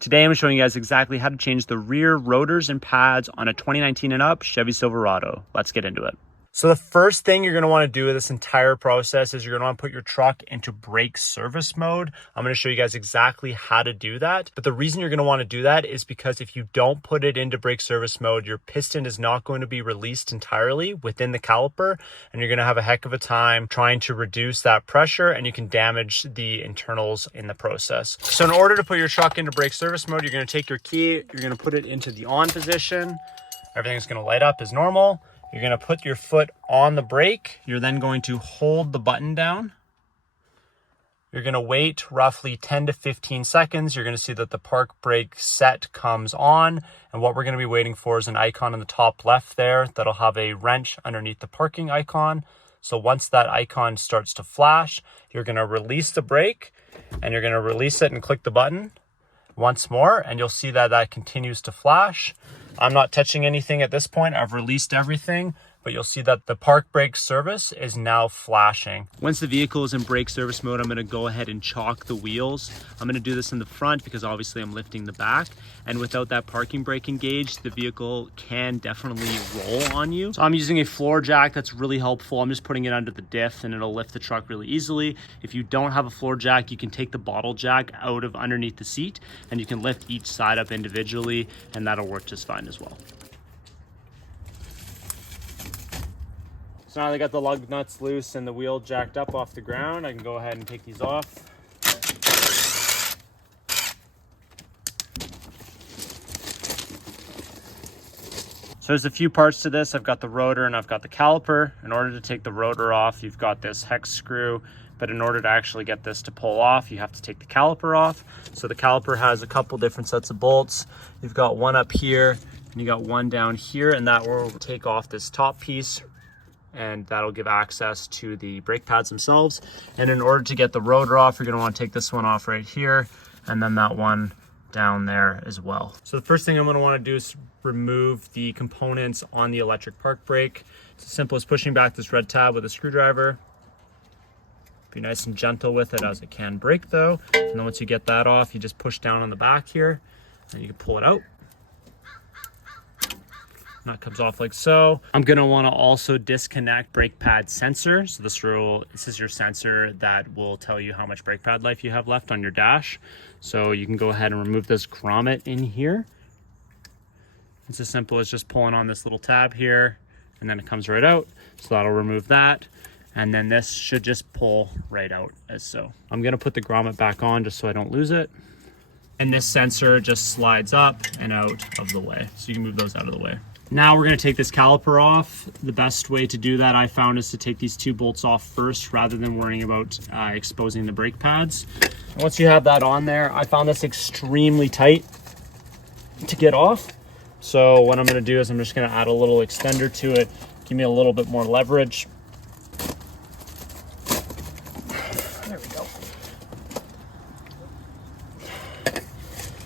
Today I'm showing you guys exactly how to change the rear rotors and pads on a 2019 and up Chevy Silverado. Let's get into it. So the first thing you're going to want to do with this entire process is you're going to want to put your truck into brake service mode. I'm going to show you guys exactly how to do that. But the reason you're going to want to do that is because if you don't put it into brake service mode, your piston is not going to be released entirely within the caliper, and you're going to have a heck of a time trying to reduce that pressure, and you can damage the internals in the process. So in order to put your truck into brake service mode, you're going to take your key, you're going to put it into the on position. Everything's going to light up as normal. You're going to put your foot on the brake. You're then going to hold the button down. You're going to wait roughly 10 to 15 seconds. You're going to see that the park brake set comes on. And what we're going to be waiting for is an icon in the top left there that'll have a wrench underneath the parking icon. So once that icon starts to flash, you're going to release the brake and you're going to release it and click the button once more. And you'll see that that continues to flash. I'm not touching anything at this point. I've released everything, but you'll see that the park brake service is now flashing. Once the vehicle is in brake service mode, I'm going to go ahead and chalk the wheels. I'm going to do this in the front because obviously I'm lifting the back, and without that parking brake engaged, the vehicle can definitely roll on you. So I'm using a floor jack. That's really helpful. I'm just putting it under the diff and it'll lift the truck really easily. If you don't have a floor jack, you can take the bottle jack out of underneath the seat and you can lift each side up individually, and that'll work just fine as well. So now they got the lug nuts loose and the wheel jacked up off the ground. I can go ahead and take these off. So there's a few parts to this. I've got the rotor and I've got the caliper. In order to take the rotor off, you've got this hex screw, but in order to actually get this to pull off, you have to take the caliper off. So the caliper has a couple different sets of bolts. You've got one up here and you got one down here, and that will take off this top piece, and that'll give access to the brake pads themselves. And in order to get the rotor off, you're going to want to take this one off right here, and then that one down there as well. So the first thing I'm going to want to do is remove the components on the electric park brake. It's as simple as pushing back this red tab with a screwdriver. Be nice and gentle with it, as it can break though. And then once you get that off, you just push down on the back here and you can pull it out. And that comes off like so. I'm gonna wanna also disconnect brake pad sensor. So this is your sensor that will tell you how much brake pad life you have left on your dash. So you can go ahead and remove this grommet in here. It's as simple as just pulling on this little tab here, and then it comes right out. So that'll remove that. And then this should just pull right out as so. I'm gonna put the grommet back on just so I don't lose it. And this sensor just slides up and out of the way. So you can move those out of the way. Now we're going to take this caliper off. The best way to do that, I found, is to take these two bolts off first rather than worrying about exposing the brake pads. Once you have that on there, I found this extremely tight to get off. So what I'm going to do is I'm just going to add a little extender to it, give me a little bit more leverage. There we go.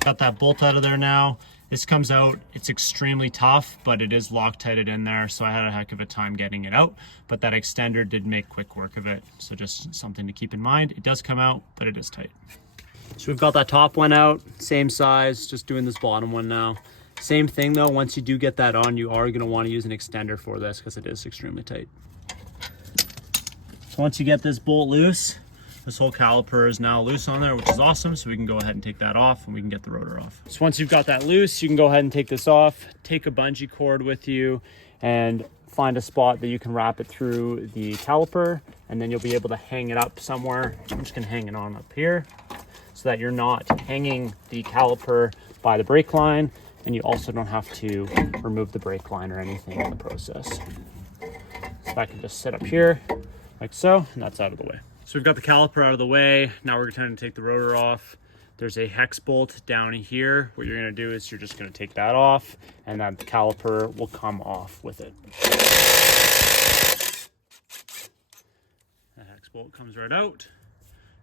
Got that bolt out of there now. This comes out, it's extremely tough, but it is Loctited in there, so I had a heck of a time getting it out, but that extender did make quick work of it. So just something to keep in mind. It does come out, but it is tight. So we've got that top one out, same size, just doing this bottom one now. Same thing though, once you do get that on, you are gonna wanna use an extender for this because it is extremely tight. So once you get this bolt loose, this whole caliper is now loose on there, which is awesome. So we can go ahead and take that off and we can get the rotor off. So once you've got that loose, you can go ahead and take this off, take a bungee cord with you and find a spot that you can wrap it through the caliper, and then you'll be able to hang it up somewhere. I'm just gonna hang it on up here so that you're not hanging the caliper by the brake line, and you also don't have to remove the brake line or anything in the process. So that can just sit up here like so, and that's out of the way. So we've got the caliper out of the way. Now we're going to take the rotor off. There's a hex bolt down here. What you're going to do is you're just going to take that off, and then the caliper will come off with it. The hex bolt comes right out,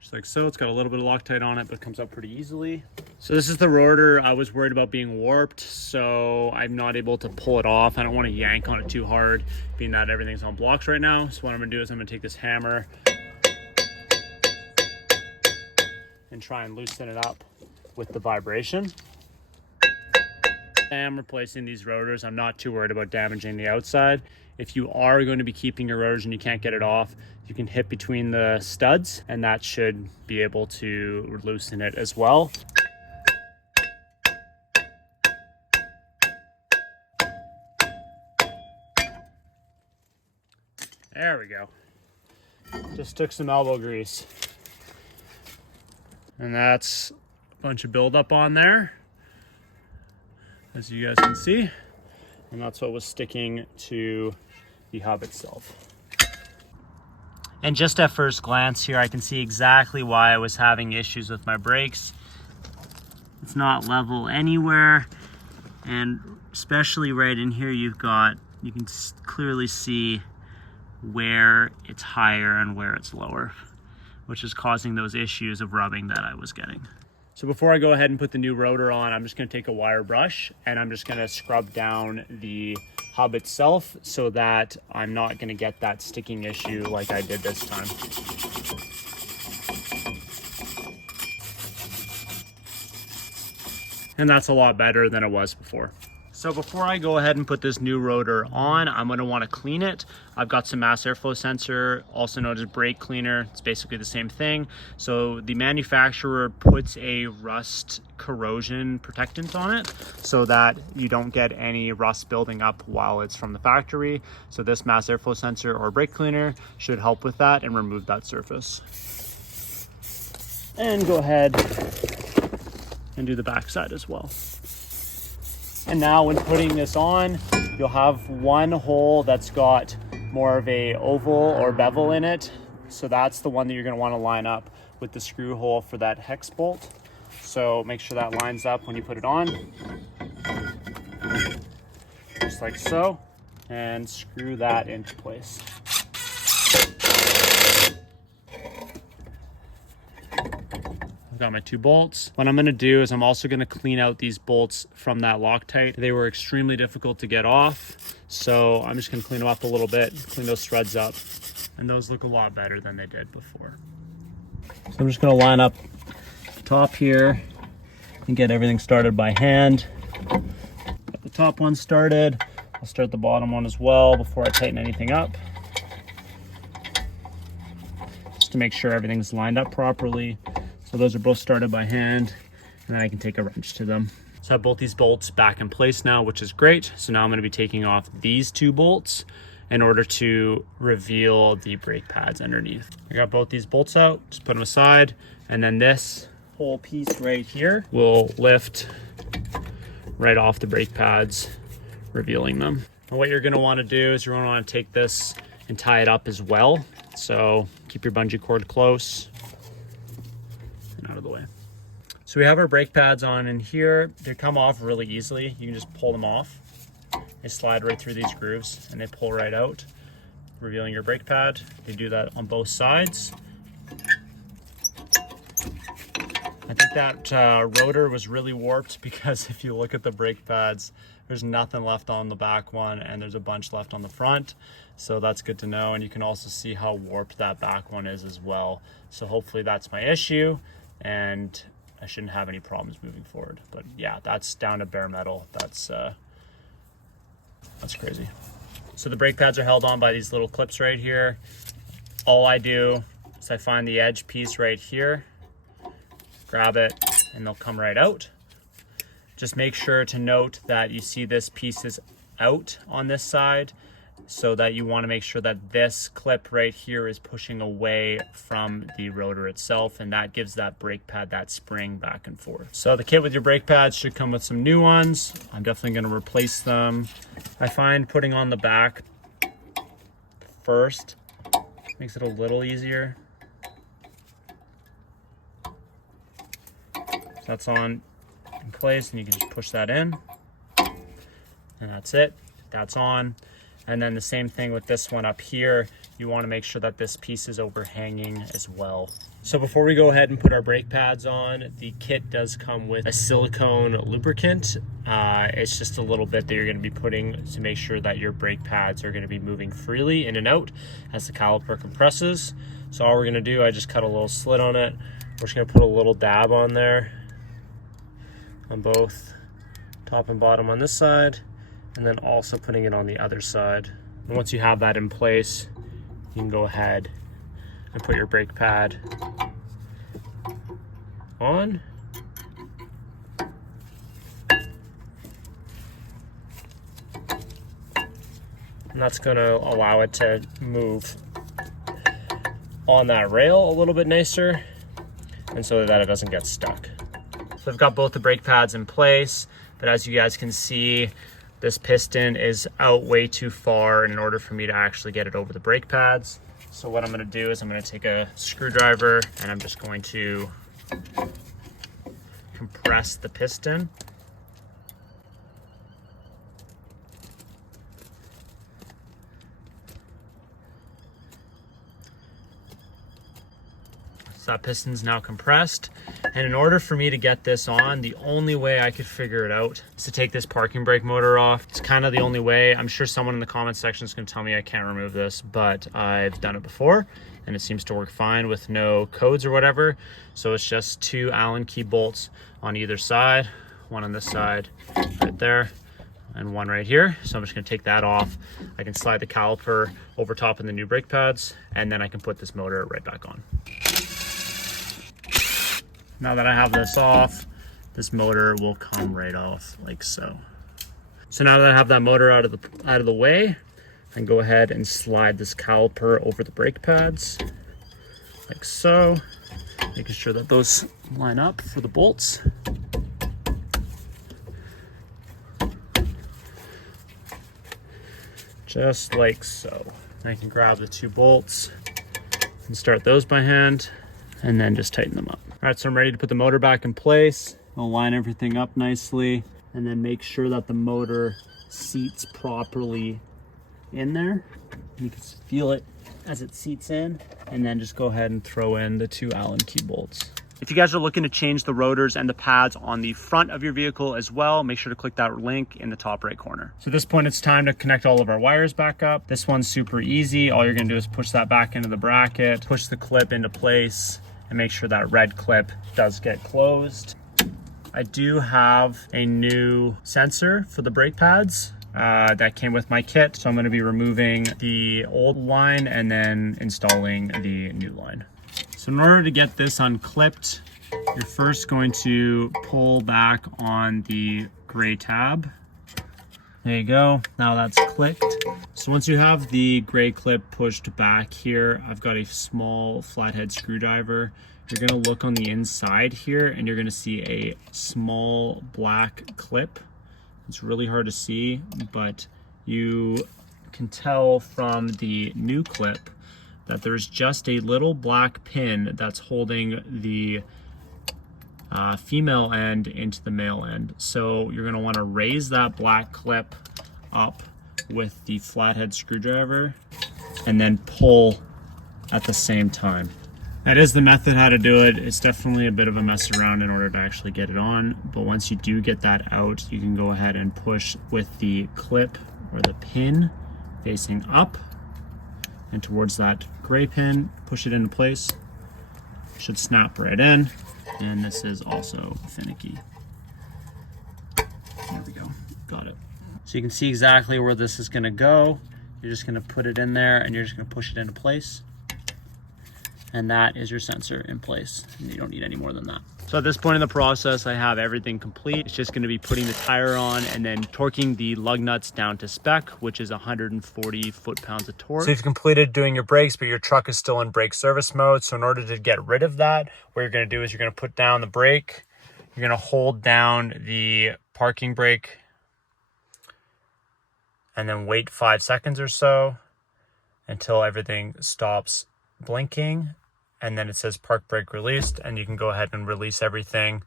just like so. It's got a little bit of Loctite on it, but it comes out pretty easily. So this is the rotor. I was worried about being warped, so I'm not able to pull it off. I don't want to yank on it too hard, being that everything's on blocks right now. So what I'm going to do is I'm going to take this hammer and try and loosen it up with the vibration. I am replacing these rotors. I'm not too worried about damaging the outside. If you are going to be keeping your rotors and you can't get it off, you can hit between the studs and that should be able to loosen it as well. There we go. Just took some elbow grease. And that's a bunch of buildup on there, as you guys can see. And that's what was sticking to the hub itself. And just at first glance here, I can see exactly why I was having issues with my brakes. It's not level anywhere. And especially right in here, you can clearly see where it's higher and where it's lower, which is causing those issues of rubbing that I was getting. So before I go ahead and put the new rotor on, I'm just gonna take a wire brush and I'm just gonna scrub down the hub itself so that I'm not gonna get that sticking issue like I did this time. And that's a lot better than it was before. So before I go ahead and put this new rotor on, I'm gonna wanna clean it. I've got some mass airflow sensor, also known as brake cleaner. It's basically the same thing. So the manufacturer puts a rust corrosion protectant on it so that you don't get any rust building up while it's from the factory. So this mass airflow sensor or brake cleaner should help with that and remove that surface. And go ahead and do the backside as well. And now when putting this on, you'll have one hole that's got more of a oval or bevel in it. So that's the one that you're gonna wanna line up with the screw hole for that hex bolt. So make sure that lines up when you put it on. Just like so, and screw that into place. I've got my 2 bolts. What I'm gonna do is I'm also gonna clean out these bolts from that Loctite. They were extremely difficult to get off. So I'm just gonna clean them up a little bit, clean those threads up. And those look a lot better than they did before. So I'm just gonna line up the top here and get everything started by hand. Got the top one started. I'll start the bottom one as well before I tighten anything up. Just to make sure everything's lined up properly. So those are both started by hand, and then I can take a wrench to them. So I have both these bolts back in place now, which is great. So now I'm gonna be taking off these 2 bolts in order to reveal the brake pads underneath. I got both these bolts out, just put them aside, and then this whole piece right here will lift right off the brake pads, revealing them. And what you're gonna wanna do is you're gonna wanna take this and tie it up as well. So keep your bungee cord close and out of the way. So we have our brake pads on in here. They come off really easily. You can just pull them off. They slide right through these grooves and they pull right out, revealing your brake pad. They do that on both sides. I think that rotor was really warped because if you look at the brake pads, there's nothing left on the back one and there's a bunch left on the front. So that's good to know. And you can also see how warped that back one is as well. So hopefully that's my issue and I shouldn't have any problems moving forward. But yeah, that's down to bare metal. That's crazy. So the brake pads are held on by these little clips right here. All I do is I find the edge piece right here, grab it, and they'll come right out. Just make sure to note that you see this piece is out on this side, so that you want to make sure that this clip right here is pushing away from the rotor itself, and that gives that brake pad that spring back and forth. So the kit with your brake pads should come with some new ones. I'm definitely going to replace them. I find putting on the back first makes it a little easier. So that's on in place and you can just push that in and that's it. That's on. And then the same thing with this one up here. You want to make sure that this piece is overhanging as well. So before we go ahead and put our brake pads on, the kit does come with a silicone lubricant. It's just a little bit that you're going to be putting to make sure that your brake pads are going to be moving freely in and out as the caliper compresses. So all we're going to do, I just cut a little slit on it. We're just going to put a little dab on there on both top and bottom on this side, and then also putting it on the other side. And once you have that in place, you can go ahead and put your brake pad on. And that's going to allow it to move on that rail a little bit nicer, and so that it doesn't get stuck. So I've got both the brake pads in place, but as you guys can see, this piston is out way too far in order for me to actually get it over the brake pads. So what I'm going to do is I'm going to take a screwdriver and I'm just going to compress the piston. So that piston's now compressed. And in order for me to get this on, the only way I could figure it out is to take this parking brake motor off. It's kind of the only way. I'm sure someone in the comment section is going to tell me I can't remove this, but I've done it before and it seems to work fine with no codes or whatever. So it's just 2 Allen key bolts on either side, one on this side right there, and one right here. So I'm just going to take that off. I can slide the caliper over top of the new brake pads, and then I can put this motor right back on. Now that I have this off, this motor will come right off like so. So now that I have that motor out of the way, I can go ahead and slide this caliper over the brake pads like so, making sure that those line up for the bolts. Just like so. I can grab the 2 bolts and start those by hand, and then just tighten them up. All right, so I'm ready to put the motor back in place. I'll line everything up nicely and then make sure that the motor seats properly in there. You can feel it as it seats in, and then just go ahead and throw in the 2 Allen key bolts. If you guys are looking to change the rotors and the pads on the front of your vehicle as well, make sure to click that link in the top right corner. So at this point, it's time to connect all of our wires back up. This one's super easy. All you're gonna do is push that back into the bracket, push the clip into place, and make sure that red clip does get closed. I do have a new sensor for the brake pads that came with my kit. So I'm gonna be removing the old line and then installing the new line. So in order to get this unclipped, you're first going to pull back on the gray tab. There you go, now that's clicked. So once you have the gray clip pushed back here, I've got a small flathead screwdriver. You're gonna look on the inside here and you're gonna see a small black clip. It's really hard to see, but you can tell from the new clip that there's just a little black pin that's holding the female end into the male end. So you're gonna wanna raise that black clip up with the flathead screwdriver and then pull at the same time. That is the method how to do it. It's definitely a bit of a mess around in order to actually get it on, but once you do get that out, you can go ahead and push with the clip or the pin facing up and towards that gray pin, push it into place. It should snap right in, and this is also finicky. There we go, got it. So you can see exactly where this is gonna go. You're just gonna put it in there and you're just gonna push it into place. And that is your sensor in place. And you don't need any more than that. So at this point in the process, I have everything complete. It's just gonna be putting the tire on and then torquing the lug nuts down to spec, which is 140 foot-pounds of torque. So you've completed doing your brakes, but your truck is still in brake service mode. So in order to get rid of that, what you're gonna do is you're gonna put down the brake, you're gonna hold down the parking brake, and then wait 5 seconds or so until everything stops blinking, and then it says park brake released, and you can go ahead and release everything.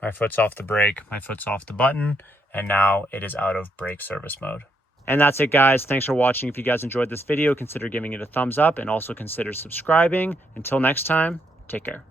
My foot's off the brake, my foot's off the button, and now it is out of brake service mode. And that's it, guys. Thanks for watching. If you guys enjoyed this video, consider giving it a thumbs up and also consider subscribing. Until next time, take care.